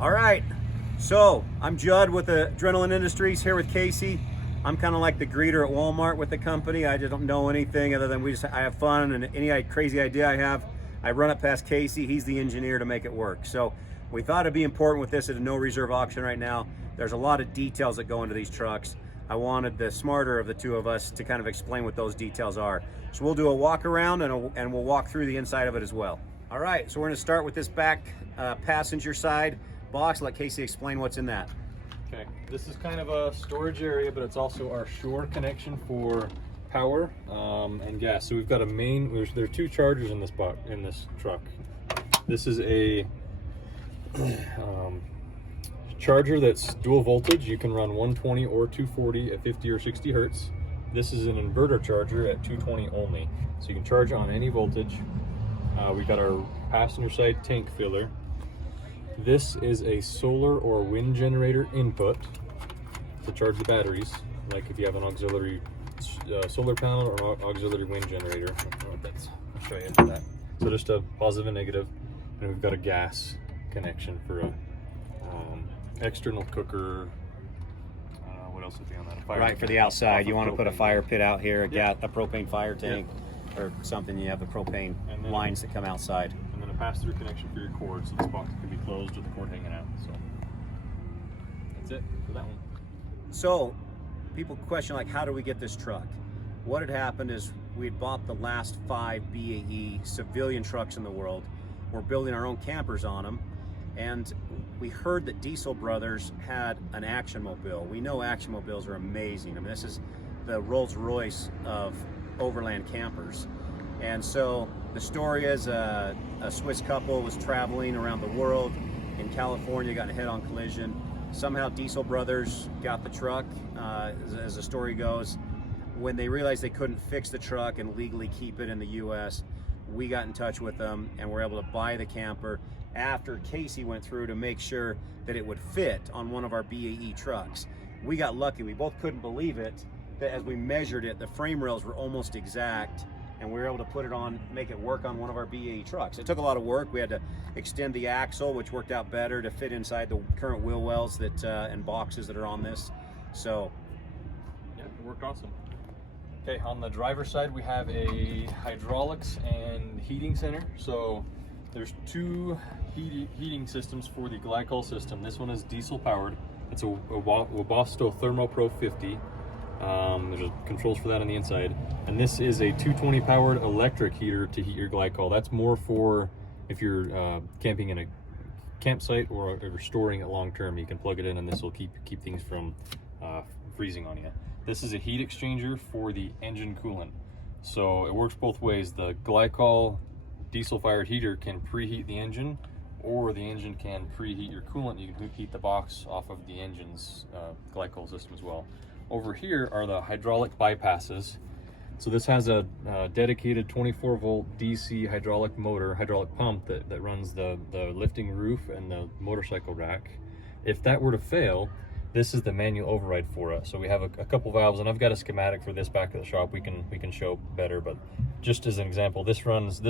All right, so I'm Judd with Adrenalin Industries here with Casey. I'm kind of like the greeter at Walmart with the company. I just don't know anything other than I have fun, and any crazy idea I have, I run it past Casey. He's the engineer to make it work. So we thought it'd be important with this at a no reserve auction right now. There's a lot of details that go into these trucks. I wanted the smarter of the two of us to kind of explain what those details are. So we'll do a walk around and we'll walk through the inside of it as well. All right, so we're gonna start with this back passenger side box. Let Casey explain what's in that. Okay, this is kind of a storage area, but it's also our shore connection for power and gas. So we've got a main. There are two chargers in this truck. This is a charger that's dual voltage. You can run 120 or 240 at 50 or 60 hertz. This is an inverter charger at 220 only, so you can charge on any voltage. We've got our passenger side tank filler. This is a solar or wind generator input to charge the batteries, like if you have an auxiliary solar panel or auxiliary wind generator. I'll show you that. So just a positive and negative. And we've got a gas connection for a external cooker. What else would be on that? A fire Right, for the outside. You want to put a fire pit out here, a propane fire tank, or something. You have the propane lines that come outside. And then a pass-through connection for your cord, so this box can be closed with the cord hanging out. So that's it for that one. So people question, like, how do we get this truck? What had happened is we had bought the last 5 BAE civilian trucks in the world. We're building our own campers on them, and we heard that Diesel Brothers had an Action Mobile. We know Action Mobiles are amazing. I mean, this is the Rolls Royce of overland campers. And so the story is a Swiss couple was traveling around the world. In California, got in a head-on collision. Somehow Diesel Brothers got the truck, as the story goes. When they realized they couldn't fix the truck and legally keep it in the US, we got in touch with them and were able to buy the camper after Casey went through to make sure that it would fit on one of our BAE trucks. We got lucky. We both couldn't believe it, that as we measured it, the frame rails were almost exact, and we were able to put it on, make it work on one of our BAE trucks. It took a lot of work. We had to extend the axle, which worked out better to fit inside the current wheel wells that and boxes that are on this. So yeah, it worked awesome. Okay, on the driver's side, we have a hydraulics and heating center. So there's two heating systems for the glycol system. This one is diesel powered. It's a Webasto ThermoPro 50. There's controls for that on the inside. And this is a 220 powered electric heater to heat your glycol. That's more for if you're camping in a campsite or if you're storing it long term. You can plug it in and this will keep things from freezing on you. This is a heat exchanger for the engine coolant. So it works both ways. The glycol diesel fired heater can preheat the engine, or the engine can preheat your coolant. You can heat the box off of the engine's glycol system as well. Over here are the hydraulic bypasses. So this has a dedicated 24 volt DC hydraulic pump that runs the lifting roof and the motorcycle rack. If that were to fail, this is the manual override for us. So we have a couple valves, and I've got a schematic for this back at the shop. We can show better, but just as an example, this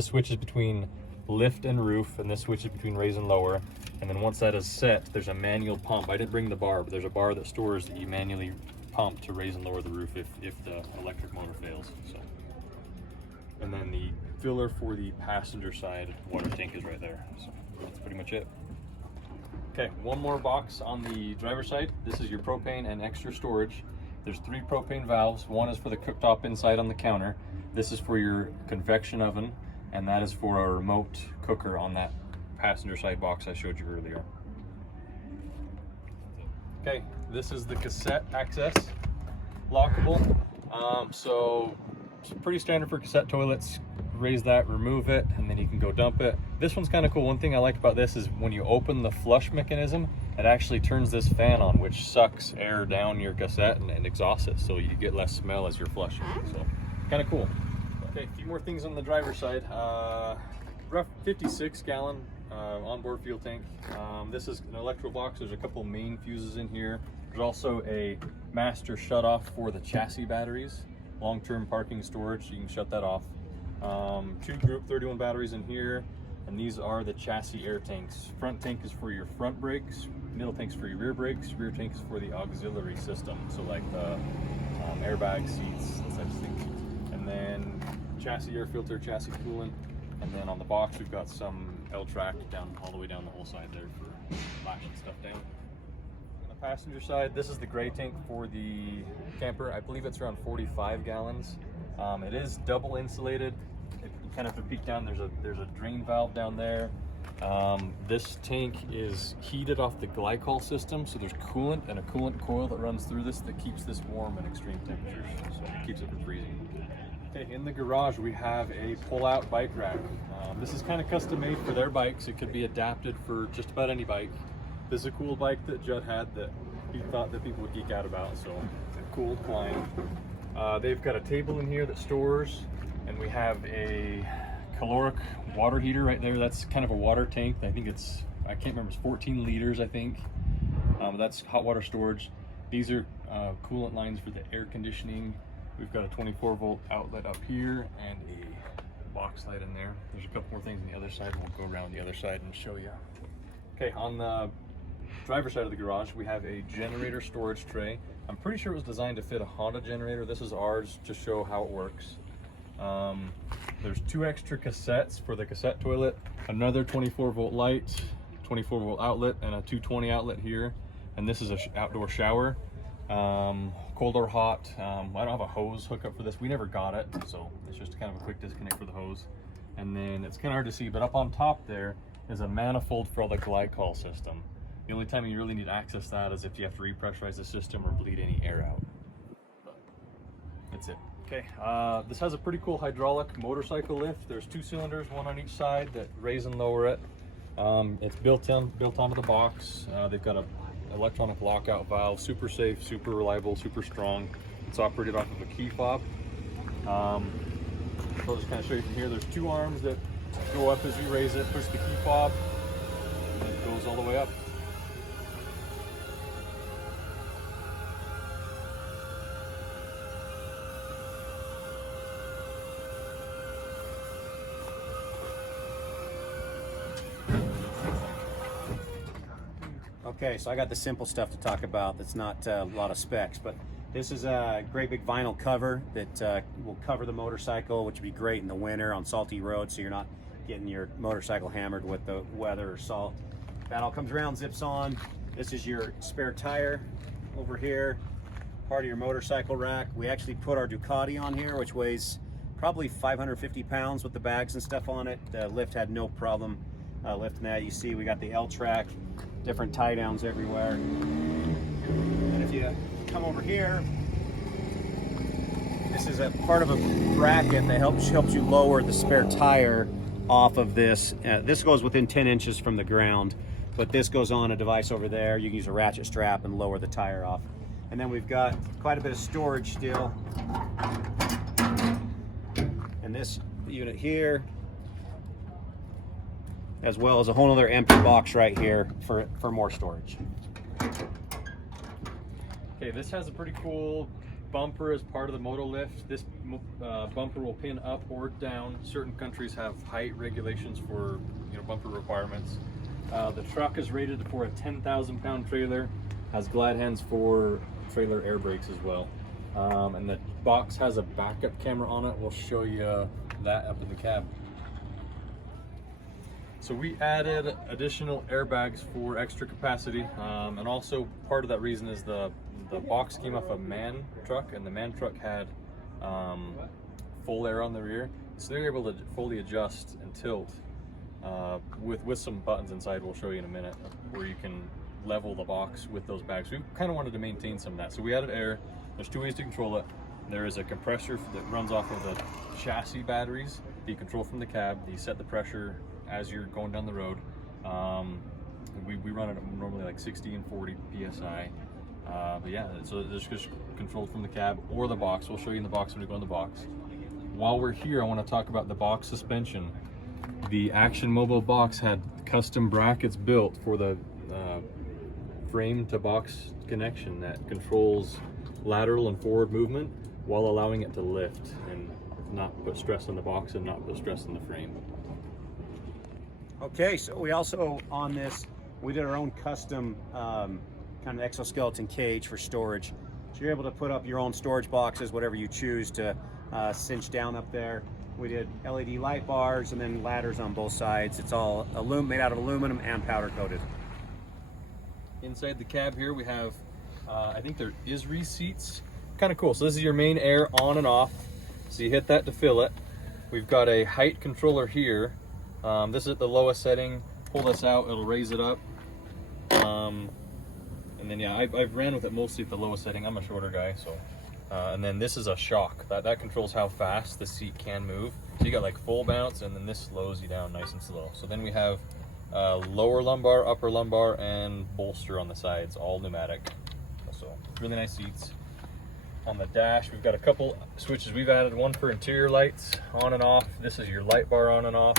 switches between lift and roof, and this switches between raise and lower. And then once that is set, there's a manual pump. I didn't bring the bar, but there's a bar that stores that you manually pump to raise and lower the roof if the electric motor fails. So, and then the filler for the passenger side water tank is right there. So that's pretty much it. Okay, one more box on the driver's side. This is your propane and extra storage. There's 3 propane valves. One is for the cooktop inside on the counter. This is for your convection oven, and that is for a remote cooker on that passenger side box I showed you earlier. Okay, this is the cassette access, lockable. So it's pretty standard for cassette toilets. Raise that, remove it, and then you can go dump it. This one's kind of cool. One thing I like about this is when you open the flush mechanism, it actually turns this fan on, which sucks air down your cassette and exhausts it, so you get less smell as you're flushing. So kind of cool. Okay, a few more things on the driver's side. Rough 56 gallon onboard fuel tank. This is an electro box. There's a couple main fuses in here. There's also a master shut off for the chassis batteries, long-term parking storage, so you can shut that off. 2 group 31 batteries in here. And these are the chassis air tanks. Front tank is for your front brakes, middle tank's for your rear brakes, rear tank is for the auxiliary system, so like the airbag seats, those types of things. And then chassis air filter, chassis coolant, and then on the box we've got some L-track down all the way down the whole side there for lashing stuff down. On the passenger side, this is the gray tank for the camper. I believe it's around 45 gallons. It is double insulated. You kind of have to peek down. There's a drain valve down there. This tank is heated off the glycol system, so there's coolant and a coolant coil that runs through this that keeps this warm at extreme temperatures, so it keeps it from freezing. Okay, in the garage we have a pull-out bike rack. This is kind of custom made for their bikes. It could be adapted for just about any bike. This is a cool bike that Judd had that he thought that people would geek out about, so it's a cool climb. They've got a table in here that stores, and we have a caloric water heater right there. That's kind of a water tank. I think I can't remember, it's 14 liters, I think. That's hot water storage. These are coolant lines for the air conditioning. We've got a 24-volt outlet up here and a box light in there. There's a couple more things on the other side, and we'll go around the other side and show you. Okay, on the driver's side of the garage, we have a generator storage tray. I'm pretty sure it was designed to fit a Honda generator. This is ours to show how it works. There's 2 extra cassettes for the cassette toilet, another 24-volt light, 24-volt outlet, and a 220 outlet here. And this is an outdoor shower, cold or hot. I don't have a hose hookup for this. We never got it, so it's just kind of a quick disconnect for the hose. And then it's kind of hard to see, but up on top there is a manifold for all the glycol system. The only time you really need access to that is if you have to repressurize the system or bleed any air out. But that's it. Okay, this has a pretty cool hydraulic motorcycle lift. There's 2 cylinders, one on each side that raise and lower it. It's built onto the box. They've got an electronic lockout valve, super safe, super reliable, super strong. It's operated off of a key fob. So I'll just kind of show you from here. There's 2 arms that go up as you raise it, push the key fob, and it goes all the way up. Okay, so I got the simple stuff to talk about that's not a lot of specs, but this is a great big vinyl cover that will cover the motorcycle, which would be great in the winter on salty roads, so you're not getting your motorcycle hammered with the weather or salt. That all comes around, zips on. This is your spare tire over here, part of your motorcycle rack. We actually put our Ducati on here, which weighs probably 550 pounds with the bags and stuff on it. The lift had no problem lifting that. You see we got the L-track, different tie downs everywhere. And if you come over here, this is a part of a bracket that helps you lower the spare tire off of this. This goes within 10 inches from the ground, but this goes on a device over there. You can use a ratchet strap and lower the tire off. And then we've got quite a bit of storage still. And this unit here, as well as a whole other empty box right here for more storage. Okay, this has a pretty cool bumper as part of the moto lift. This bumper will pin up or down. Certain countries have height regulations for bumper requirements. The truck is rated for a 10,000 pound trailer, has glide hands for trailer air brakes as well. And the box has a backup camera on it. We'll show you that up in the cab. So we added additional airbags for extra capacity, and also part of that reason is the box came off a MAN truck, and the MAN truck had full air on the rear, so they're able to fully adjust and tilt with some buttons inside. We'll show you in a minute where you can level the box with those bags. We kind of wanted to maintain some of that, so we added air. There's 2 ways to control it. There is a compressor that runs off of the chassis batteries that you control from the cab. You set the pressure as you're going down the road. We run it normally like 60 and 40 psi. But yeah, so it's just controlled from the cab or the box. We'll show you in the box when we go in the box. While we're here, I want to talk about the box suspension. The Action Mobile box had custom brackets built for the frame to box connection that controls lateral and forward movement while allowing it to lift and not put stress on the box and not put stress on the frame. Okay, so we also, on this, we did our own custom kind of exoskeleton cage for storage. So you're able to put up your own storage boxes, whatever you choose to cinch down up there. We did LED light bars and then ladders on both sides. It's all made out of aluminum and powder coated. Inside the cab here we have, I think there is seats. Kind of cool. So this is your main air on and off. So you hit that to fill it. We've got a height controller here. This is at the lowest setting. Pull this out, it'll raise it up. And then yeah, I've ran with it mostly at the lowest setting. I'm a shorter guy, so. And then this is a shock. That controls how fast the seat can move. So you got like full bounce, and then this slows you down nice and slow. So then we have lower lumbar, upper lumbar, and bolster on the sides, all pneumatic. So really nice seats. On the dash, we've got a couple switches we've added. One for interior lights, on and off. This is your light bar on and off.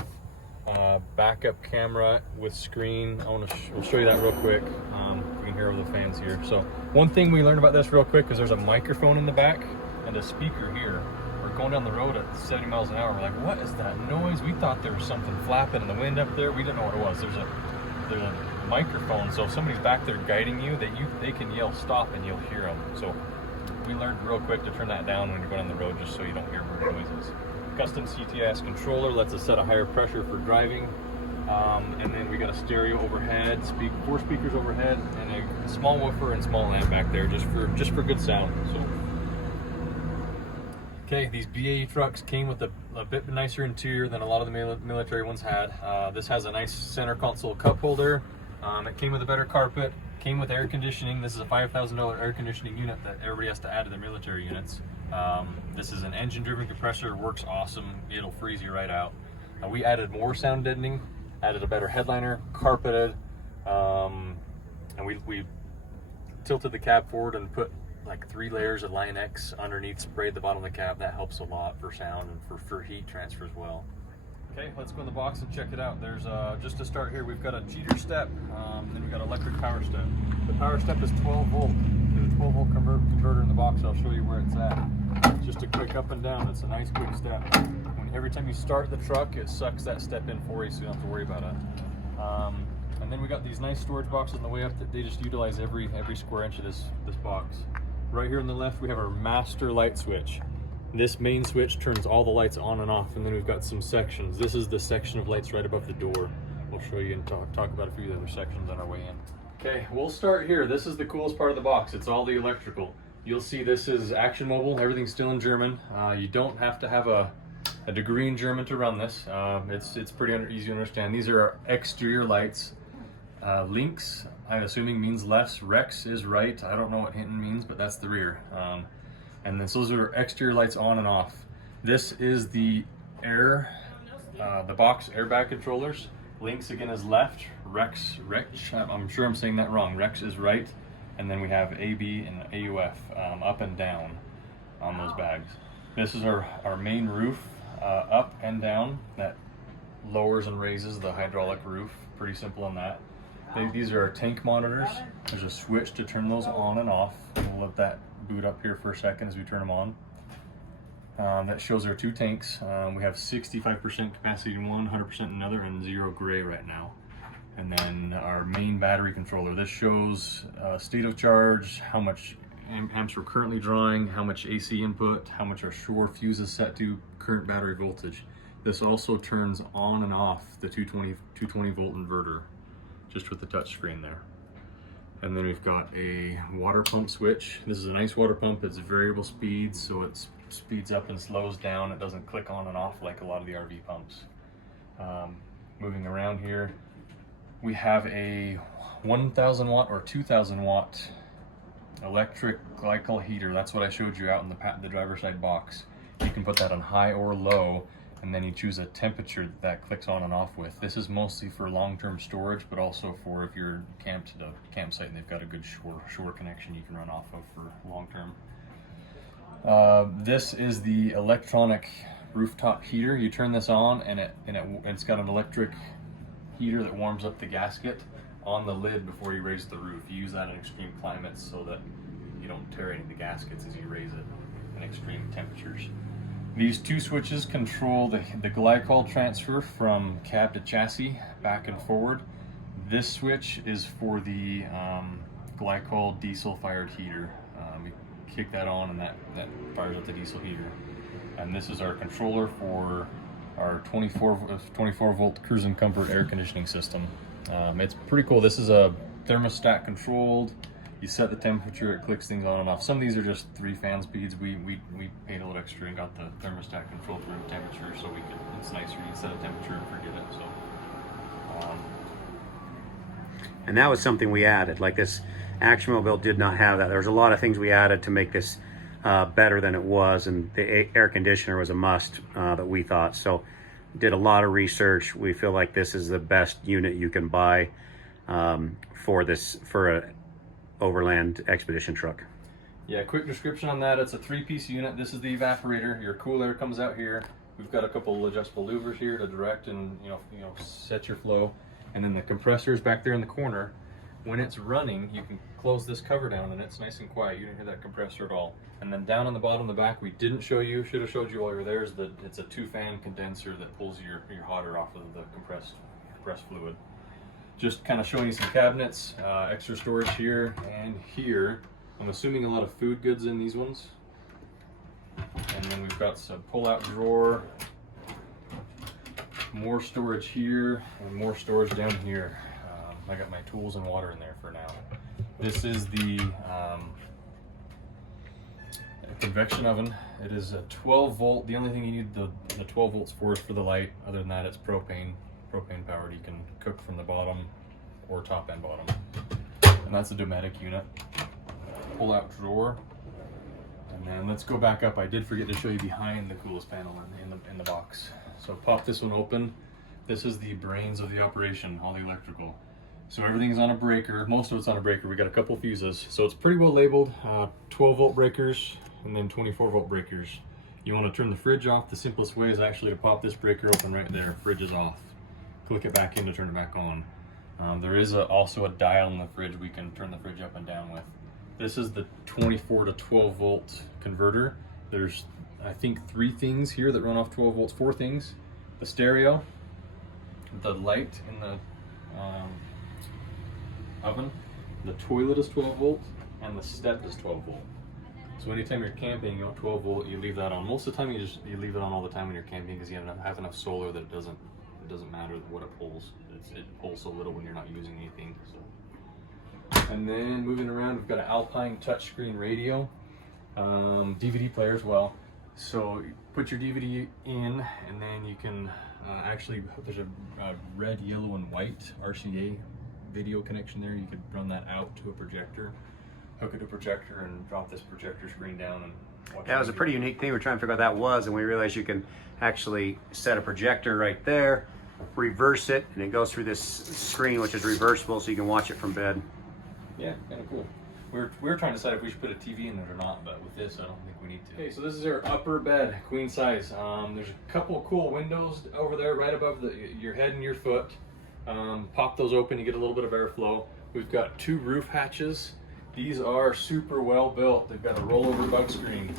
Backup camera with screen. We'll show you that real quick. You can hear over the fans here. So one thing we learned about this real quick is there's a microphone in the back and a speaker here. We're going down the road at 70 miles an hour. We're like, what is that noise? We thought there was something flapping in the wind up there. We didn't know what it was. There's a microphone, so if somebody's back there guiding you, they can yell stop and you'll hear them. So we learned real quick to turn that down when you're going on the road, just so you don't hear weird noises. Custom CTS controller lets us set a higher pressure for driving. And then we got a stereo overhead, 4 speakers overhead, and a small woofer and small amp back there, just for good sound. So, okay, these BAE trucks came with a bit nicer interior than a lot of the military ones had. This has a nice center console cup holder. It came with a better carpet. Came with air conditioning. This is a $5,000 air conditioning unit that everybody has to add to their military units. This is an engine-driven compressor, works awesome. It'll freeze you right out. We added more sound deadening, added a better headliner, carpeted, and we tilted the cab forward and put like 3 layers of Line X underneath, sprayed the bottom of the cab. That helps a lot for sound and for heat transfer as well. Okay, let's go in the box and check it out. There's just to start here, we've got a cheater step, then we've got electric power step. The power step is 12 volt. There's a 12 volt converter in the box. I'll show you where it's at. It's just a quick up and down. It's a nice quick step. Every time you start the truck, it sucks that step in for you, so you don't have to worry about it. And then we got these nice storage boxes on the way up that they just utilize every square inch of this box. Right here on the left, we have our master light switch. This main switch turns all the lights on and off, and then we've got some sections. This is the section of lights right above the door. We'll show you and talk about a few other sections on our way in. Okay, we'll start here. This is the coolest part of the box. It's all the electrical. You'll see this is Action Mobile. Everything's still in German. You don't have to have a degree in German to run this. It's pretty easy to understand. These are our exterior lights. Links, I'm assuming, means left. Rex is right. I don't know what hinten means, but that's the rear. And then so those are exterior lights on and off. This is the the box airbag controllers. Links again is left, Rex, I'm sure I'm saying that wrong. Rex is right. And then we have AB and AUF up and down on those bags. This is our main roof, up and down. That lowers and raises the hydraulic roof. Pretty simple on that. These are our tank monitors. There's a switch to turn those on and off. We'll let that boot up here for a second as we turn them on. That shows our 2 tanks. We have 65% capacity in one, 100% in another, and 0 gray right now. And then our main battery controller. This shows state of charge, how much amps we're currently drawing, how much AC input, how much our shore fuse is set to, current battery voltage. This also turns on and off the 220 volt inverter, just with the touch screen there. And then we've got a water pump switch. This is a nice water pump. It's variable speeds, so it speeds up and slows down. It doesn't click on and off like a lot of the RV pumps. Moving around here, we have a 1,000 watt or 2,000 watt electric glycol heater. That's what I showed you out in the driver's side box. You can put that on high or low, and then you choose a temperature that clicks on and off with. This is mostly for long-term storage, but also for if you're camped at a campsite and they've got a good shore connection you can run off of for long-term. This is the electronic rooftop heater. You turn this on, and it's got an electric heater that warms up the gasket on the lid before you raise the roof. You use that in extreme climates so that you don't tear any of the gaskets as you raise it in extreme temperatures. These two switches control the glycol transfer from cab to chassis, back and forward. This switch is for the glycol diesel fired heater. We kick that on and that fires up the diesel heater. And this is our controller for our 24 volt cruise and comfort air conditioning system. It's pretty cool. This is a thermostat controlled. You set the temperature, it clicks things on and off. Some of these are just 3 fan speeds. We paid a little extra and got the thermostat controlled for temperature, so it's nicer. You set a temperature and forget it. So, and that was something we added. Like, this Action Mobile did not have that. There was a lot of things we added to make this better than it was, and the air conditioner was a must that we thought. So, did a lot of research. We feel like this is the best unit you can buy for a overland expedition truck. Yeah, quick description on that. It's a 3-piece unit. This is the evaporator. Your cool air comes out here. We've got a couple adjustable louvers here to direct and you know set your flow. And then the compressor is back there in the corner. When it's running, you can close this cover down and it's nice and quiet. You didn't hear that compressor at all. And then down on the bottom of the back, we didn't show you, should have showed you while you were there, is that it's a 2-fan condenser that pulls your hot air off of the compressed fluid. Just kind of showing you some cabinets, extra storage here and here. I'm assuming a lot of food goods in these ones. And then we've got some pull-out drawer, more storage here, and more storage down here. I got my tools and water in there for now. This is the convection oven. It is a 12 volt. The only thing you need the 12 volts for is for the light. Other than that, it's propane powered. You can cook from the bottom or top and bottom. And that's a Dometic unit. Pull out drawer. And then let's go back up. I did forget to show you behind the coolest panel in the box. So pop this one open. This is the brains of the operation, all the electrical. So everything's on a breaker. Most of it's on a breaker. We got a couple fuses. So it's pretty well labeled. 12 volt breakers and then 24 volt breakers. You want to turn the fridge off. The simplest way is actually to pop this breaker open right there. Fridge is off. Click it back in to turn it back on. There is also a dial in the fridge we can turn the fridge up and down with. This is the 24 to 12 volt converter. There's, I think, 3 things here that run off 12 volts, 4 things. The stereo, the light in the oven, the toilet is 12 volt, and the step is 12 volt. So anytime you're camping, you want 12 volt, you leave that on. Most of the time you leave it on all the time when you're camping because you have enough solar that it doesn't matter what it pulls. It pulls so little when you're not using anything. So. And then moving around, we've got an Alpine touchscreen radio, DVD player as well. So you put your DVD in, and then you can actually, there's a red, yellow, and white RCA video connection there. You could run that out to a projector, hook it to a projector, and drop this projector screen down and watch. That was a pretty unique thing. We were trying to figure out what that was, and we realized you can actually set a projector right there, reverse it, and it goes through this screen, which is reversible, so you can watch it from bed. Yeah, kind of cool. We were trying to decide if we should put a TV in it or not, but with this, I don't think we need to. Okay, so this is our upper bed, queen size. There's a couple of cool windows over there, right above your head and your foot. Pop those open, you get a little bit of airflow. We've got 2 roof hatches. These are super well built. They've got a rollover bug screen.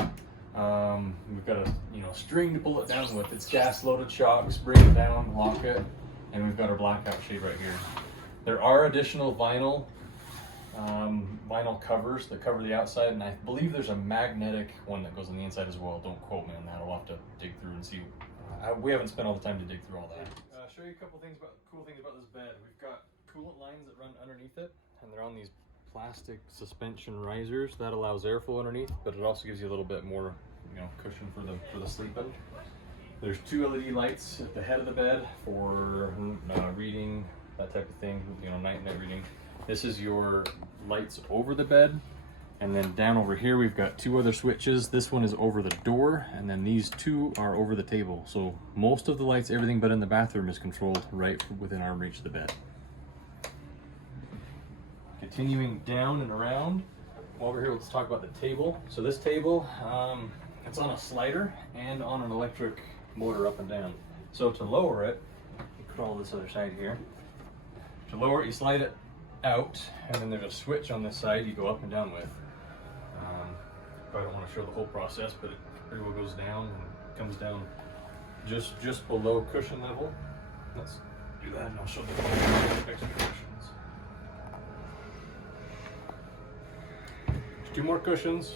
We've got a string to pull it down with. It's gas loaded shocks, bring it down, lock it, and we've got our blackout shade right here. There are additional vinyl covers that cover the outside, and I believe there's a magnetic one that goes on the inside as well. Don't quote me on that. I'll have to dig through and see. We haven't spent all the time to dig through all that. Show you a couple things cool things about this bed. We've got coolant lines that run underneath it, and they're on these plastic suspension risers. That allows airflow underneath, but it also gives you a little bit more cushion for the sleeping. There's 2 LED lights at the head of the bed for reading, that type of thing, night reading. This is your lights over the bed, and then down over here we've got 2 other switches. This one is over the door, and then these 2 are over the table. So most of the lights, everything but in the bathroom, is controlled right within arm reach of the bed. Continuing down and around, while we're here, let's talk about the table. So this table, it's on a slider and on an electric motor up and down. So to lower it, you control this other side here. To lower it, you slide it out, and then there's a switch on this side you go up and down with. I don't want to show the whole process, but it pretty well goes down and comes down just below cushion level. Let's do that and I'll show the extra cushions. There's 2 more cushions.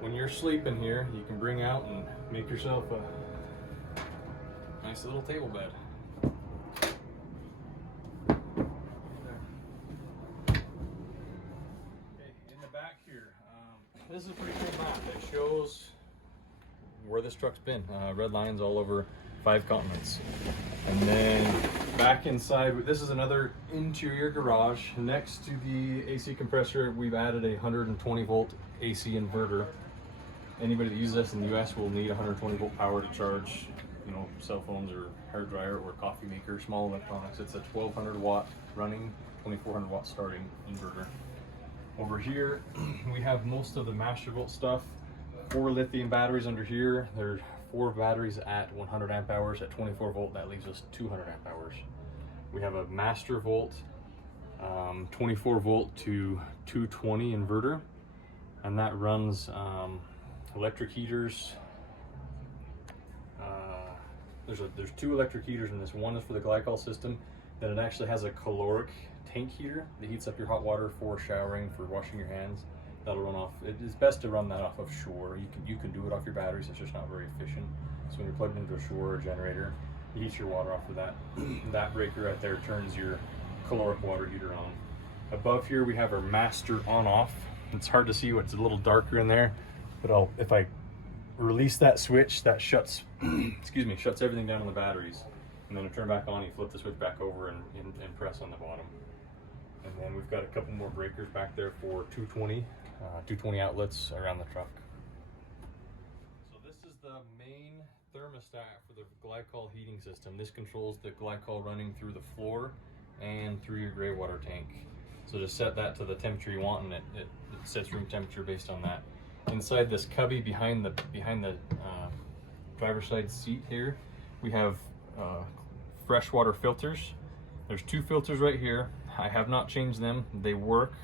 When you're sleeping here, you can bring out and make yourself a nice little table bed. Okay, in the back here, this is a pretty cool map that shows where this truck's been. Red lines all over 5 continents. And then back inside, this is another interior garage. Next to the AC compressor, we've added a 120 volt AC inverter. Anybody that uses this in the US will need 120 volt power to charge, you know, cell phones or hair dryer or coffee maker, small electronics. It's a 1200 watt running, 2400 watt starting inverter. Over here, we have most of the master volt stuff. 4 lithium batteries under here. There's 4 batteries at 100 amp hours. At 24 volt, that leaves us 200 amp hours. We have a master volt, 24 volt to 220 inverter, and that runs electric heaters. There's 2 electric heaters in this. One is for the glycol system. Then it actually has a caloric tank heater that heats up your hot water for showering, for washing your hands. That'll run off. It's best to run that off of shore. You can do it off your batteries. It's just not very efficient. So when you're plugged into a shore or generator, you heat your water off of that. That breaker right there turns your caloric water heater on. Above here we have our master on-off. It's hard to see what's a little darker in there, but if I release that switch, that shuts excuse me, shuts everything down on the batteries. And then to turn back on, you flip the switch back over and press on the bottom. And then we've got a couple more breakers back there for 220 outlets around the truck. So this is the main thermostat for the glycol heating system. This controls the glycol running through the floor and through your gray water tank. So just set that to the temperature you want, and it sets room temperature based on that. Inside this cubby behind the driver's side seat here, we have freshwater filters. There's 2 filters right here. I have not changed them. They work,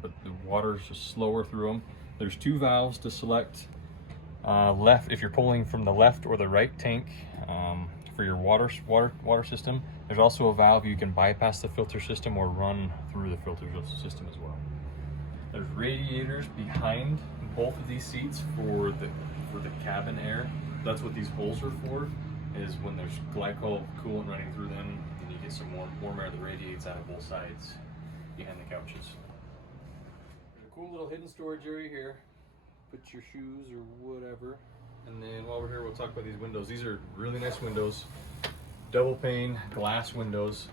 but the water's just slower through them. There's 2 valves to select left if you're pulling from the left or the right tank for your water system. There's also a valve you can bypass the filter system or run through the filter system as well. There's radiators behind both of these seats for the cabin air. That's what these holes are for, is when there's glycol coolant running through them, and you get some warm air that radiates out of both sides behind the couches. There's a cool little hidden storage area here. Put your shoes or whatever. And then while we're here, we'll talk about these windows. These are really nice windows. Double pane glass windows.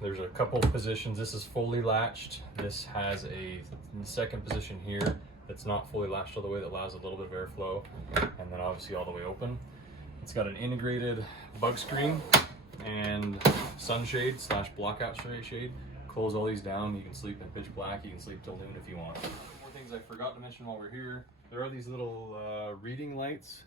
There's a couple positions. This is fully latched. This has a second position here that's not fully latched all the way, that allows a little bit of airflow, and then obviously all the way open. It's got an integrated bug screen and sunshade / blockout shade. Close all these down. You can sleep in pitch black. You can sleep till noon if you want. More things I forgot to mention while we're here. There are these little reading lights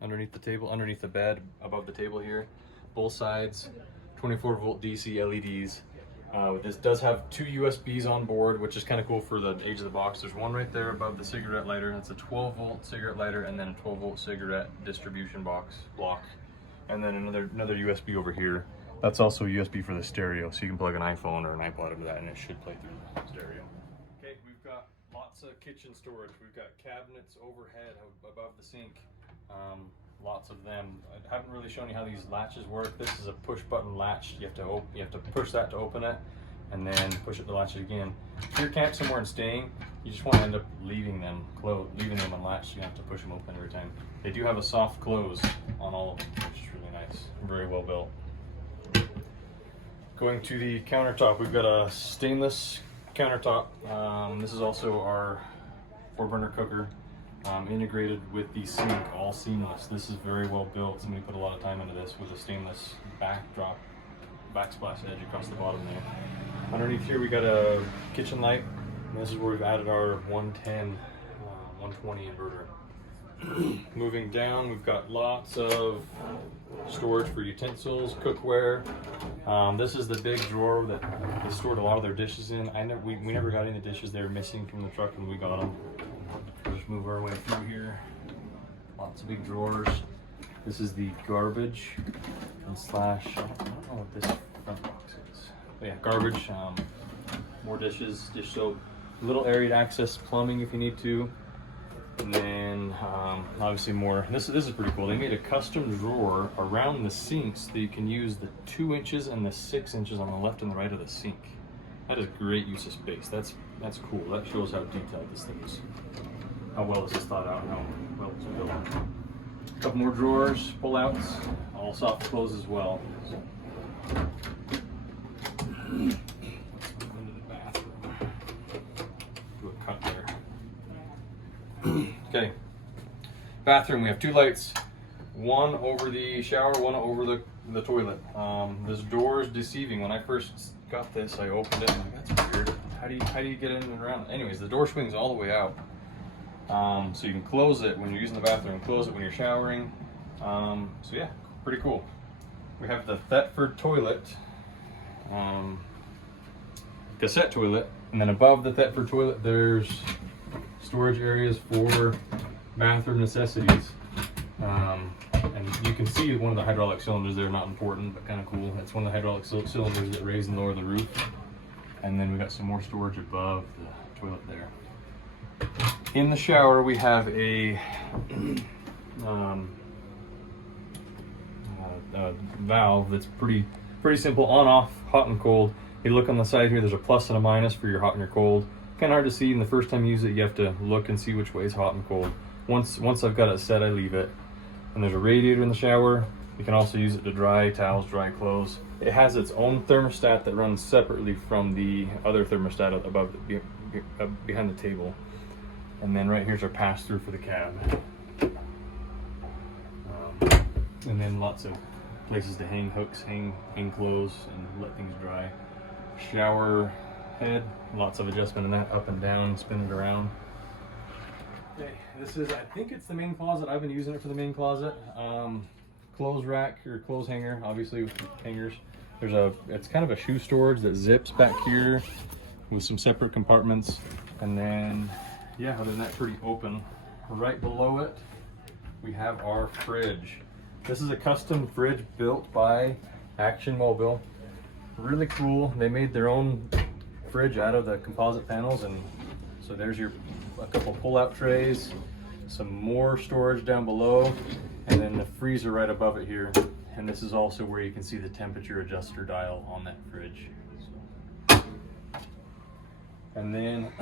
underneath the table, underneath the bed, above the table here. Both sides, 24 volt DC LEDs. This does have 2 USBs on board, which is kind of cool for the age of the box. There's one right there above the cigarette lighter. That's a 12 volt cigarette lighter, and then a 12 volt cigarette distribution block. And then another USB over here. That's also a USB for the stereo, so you can plug an iPhone or an iPod into that and it should play through the stereo. Okay, we've got lots of kitchen storage. We've got cabinets overhead above the sink. Lots of them. I haven't really shown you how these latches work. This is a push button latch. You have to push that to open it, and then push it to latch it again. If you're camped somewhere and staying, you just want to end up leaving them unlatched. You have to push them open every time. They do have a soft close on all of them, which is really nice. Very well built. Going to the countertop, we've got a stainless countertop. This is also our 4-burner cooker. Integrated with the sink, all seamless. This is very well built. Somebody put a lot of time into this with a stainless backsplash edge across the bottom there. Underneath here we got a kitchen light, and this is where we've added our 110, 120 inverter. Moving down, we've got lots of storage for utensils, cookware. This is the big drawer that they stored a lot of their dishes in. We never got any dishes. They were missing from the truck when we got them. We'll just move our way through here. Lots of big drawers. This is the garbage and slash, I don't know what this front box is. But yeah, garbage, more dishes, dish soap, little area to access plumbing if you need to. And then obviously more, this is pretty cool. They made a custom drawer around the sinks that you can use the 2 inches and the 6 inches on the left and the right of the sink. That is great use of space. That's cool. That shows how detailed this thing is. How well this is thought out and how well it's built. A couple more drawers, pull-outs, all soft close as well. So. Let's move into the bathroom. Do a cut there. Okay, bathroom, we have 2 lights, one over the shower, one over the toilet. This door is deceiving. When I first got this, I opened it and I'm like, that's weird. How do you get in and around? Anyways, the door swings all the way out. So you can close it when you're using the bathroom, close it when you're showering. So yeah, pretty cool. We have the Thetford toilet, cassette toilet, and then above the Thetford toilet there's storage areas for bathroom necessities. And you can see one of the hydraulic cylinders there, not important, but kind of cool. That's one of the hydraulic cylinders that raise and lower the roof. And then we got some more storage above the toilet there. In the shower, we have a valve that's pretty simple, on-off, hot and cold. You look on the side here, there's a plus and a minus for your hot and your cold. Kind of hard to see, and the first time you use it, you have to look and see which way is hot and cold. Once I've got it set, I leave it. And there's a radiator in the shower. You can also use it to dry towels, dry clothes. It has its own thermostat that runs separately from the other thermostat above, behind the table. And then right here's our pass-through for the cab. And then lots of places to hang hooks, hang clothes, and let things dry. Shower head, lots of adjustment in that, up and down, spin it around. Okay, this is, I think it's the main closet. I've been using it for the main closet. Clothes rack or clothes hanger, obviously with hangers. It's kind of a shoe storage that zips back here with some separate compartments. And then, yeah, other than that, pretty open. Right below it, we have our fridge. This is a custom fridge built by Action Mobile. Really cool. They made their own fridge out of the composite panels, and so there's a couple pull-out trays, some more storage down below, and then the freezer right above it here. And this is also where you can see the temperature adjuster dial on that fridge. And then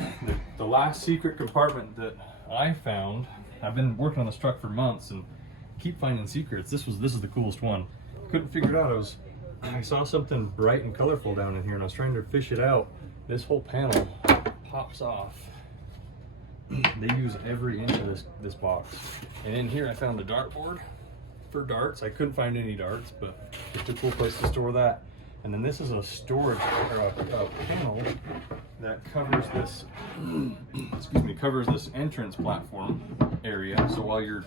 the last secret compartment that I found, I've been working on this truck for months and keep finding secrets. This is the coolest one. Couldn't figure it out. I saw something bright and colorful down in here, and I was trying to fish it out. This whole panel pops off. They use every inch of this box. And in here I found a dartboard for darts. I couldn't find any darts, but it's a cool place to store that. And then this is a storage, or a panel that covers this, covers this entrance platform area. So while you're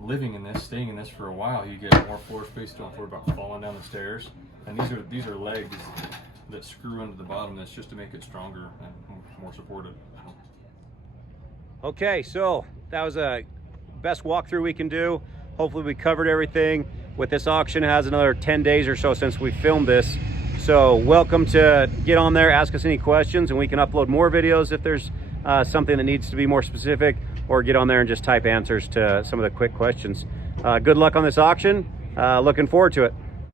living in this, staying in this for a while, you get more floor space. Don't worry about falling down the stairs. And these are legs that screw into the bottom. That's just to make it stronger and more supported. Okay, so that was a best walkthrough we can do. Hopefully we covered everything. With this auction, it has another 10 days or so since we filmed this. So welcome to get on there, ask us any questions, and we can upload more videos if there's something that needs to be more specific, or get on there and just type answers to some of the quick questions. Good luck on this auction. Looking forward to it.